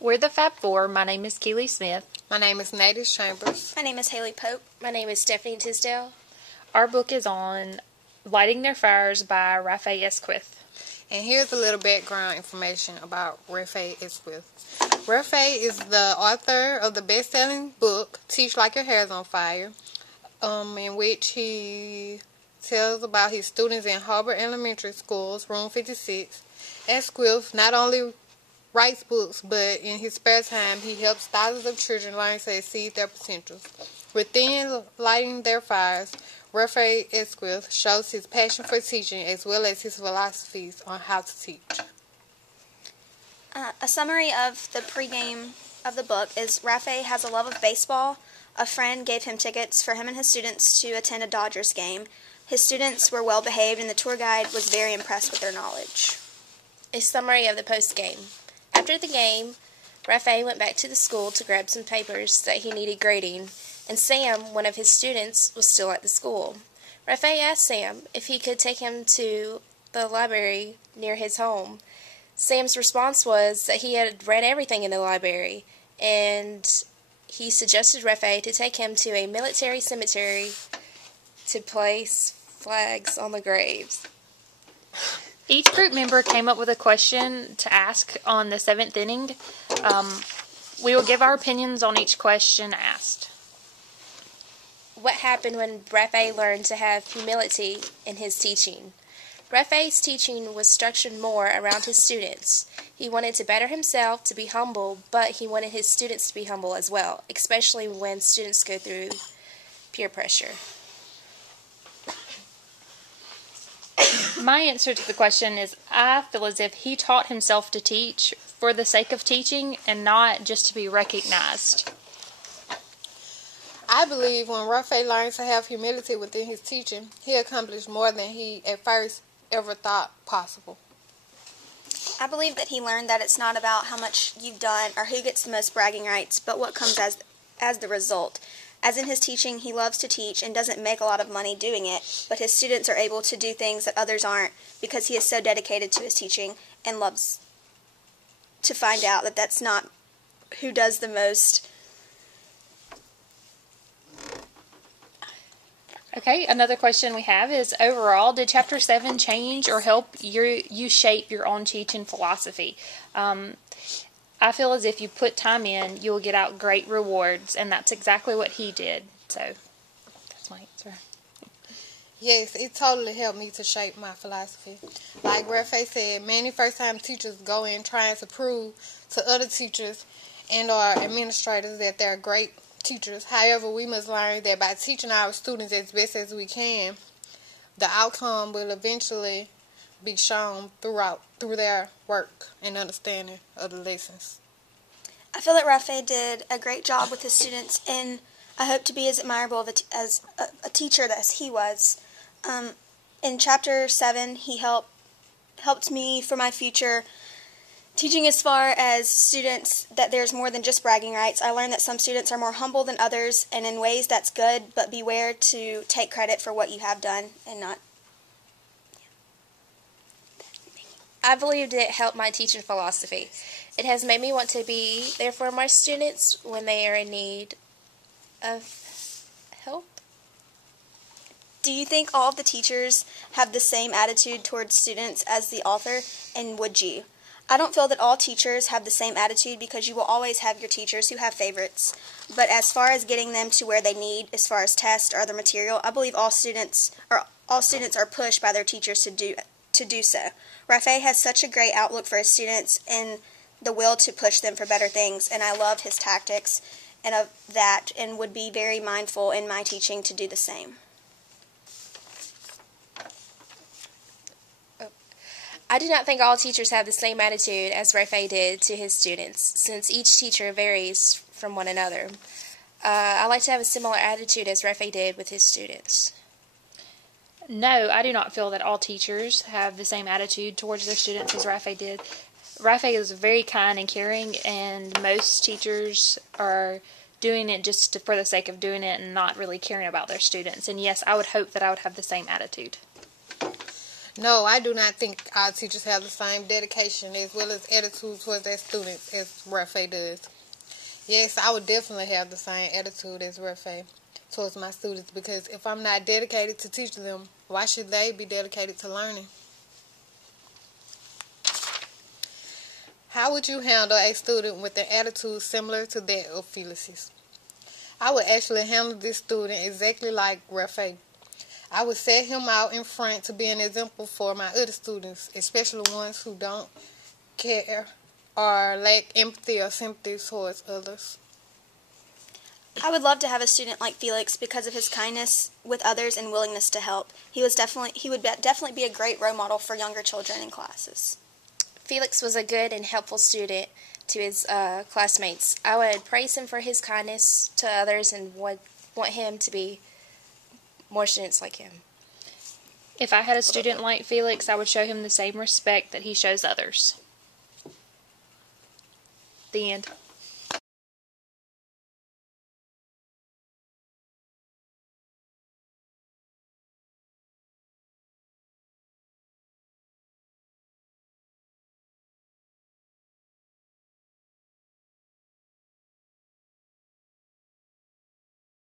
We're the Fab Four. My name is Keely Smith. My name is Nadis Chambers. My name is Hailey Pope. My name is Stephanie Tisdale. Our book is on Lighting Their Fires by Rafe Esquith. And here's a little background information about Rafe Esquith. Rafe is the author of the best-selling book, Teach Like Your Hair's on Fire, in which he tells about his students in Harbor Elementary School's Room 56. Esquith not only writes books, but in his spare time, he helps thousands of children learn to exceed their potentials. Within Lighting Their Fires, Rafe Esquith shows his passion for teaching as well as his philosophies on how to teach. A summary of the pregame of the book is Rafe has a love of baseball. A friend gave him tickets for him and his students to attend a Dodgers game. His students were well behaved and the tour guide was very impressed with their knowledge. A summary of the post-game. After the game, Rafe went back to the school to grab some papers that he needed grading, and Sam, one of his students, was still at the school. Rafe asked Sam if he could take him to the library near his home. Sam's response was that he had read everything in the library, and he suggested Rafe to take him to a military cemetery to place flags on the graves. Each group member came up with a question to ask on the 7th inning. We will give our opinions on each question asked. What happened when Rafe learned to have humility in his teaching? Rafe's teaching was structured more around his students. He wanted to better himself, to be humble, but he wanted his students to be humble as well, especially when students go through peer pressure. My answer to the question is I feel as if he taught himself to teach for the sake of teaching and not just to be recognized. I believe when Rafe learns to have humility within his teaching, he accomplished more than he at first ever thought possible. I believe that he learned that it's not about how much you've done or who gets the most bragging rights, but what comes as the result. As in his teaching, he loves to teach and doesn't make a lot of money doing it, but his students are able to do things that others aren't because he is so dedicated to his teaching and loves to find out that that's not who does the most. Okay, another question we have is, overall, did Chapter 7 change or help you shape your own teaching philosophy? I feel as if you put time in, you will get out great rewards, and that's exactly what he did. So, that's my answer. Yes, it totally helped me to shape my philosophy. Like Rafe said, many first-time teachers go in trying to prove to other teachers and our administrators that they're great teachers. However, we must learn that by teaching our students as best as we can, the outcome will eventually be shown through their work and understanding of the lessons. I feel that Rafe did a great job with his students, and I hope to be as admirable as a teacher as he was. In Chapter 7, he helped me for my future teaching as far as students that there's more than just bragging rights. I learned that some students are more humble than others, and in ways that's good, but beware to take credit for what you have done and not. I believed it helped my teaching philosophy. It has made me want to be there for my students when they are in need of help. Do you think all of the teachers have the same attitude towards students as the author, and would you? I don't feel that all teachers have the same attitude because you will always have your teachers who have favorites. But as far as getting them to where they need, as far as tests or other material, I believe all students are pushed by their teachers to do so. Rafe has such a great outlook for his students and the will to push them for better things, and I love his tactics and of that, and would be very mindful in my teaching to do the same. I do not think all teachers have the same attitude as Rafe did to his students, since each teacher varies from one another. I like to have a similar attitude as Rafe did with his students. No, I do not feel that all teachers have the same attitude towards their students as Rafe did. Rafe is very kind and caring, and most teachers are doing it just for the sake of doing it and not really caring about their students. And yes, I would hope that I would have the same attitude. No, I do not think our teachers have the same dedication as well as attitude towards their students as Rafe does. Yes, I would definitely have the same attitude as Rafe towards my students, because if I'm not dedicated to teaching them, why should they be dedicated to learning? How would you handle a student with an attitude similar to that of Felix's? I would actually handle this student exactly like Rafe. I would set him out in front to be an example for my other students, especially ones who don't care or lack empathy or sympathy towards others. I would love to have a student like Felix because of his kindness with others and willingness to help. He would definitely be a great role model for younger children in classes. Felix was a good and helpful student to his classmates. I would praise him for his kindness to others and would want him to be more students like him. If I had a student like Felix, I would show him the same respect that he shows others. The end.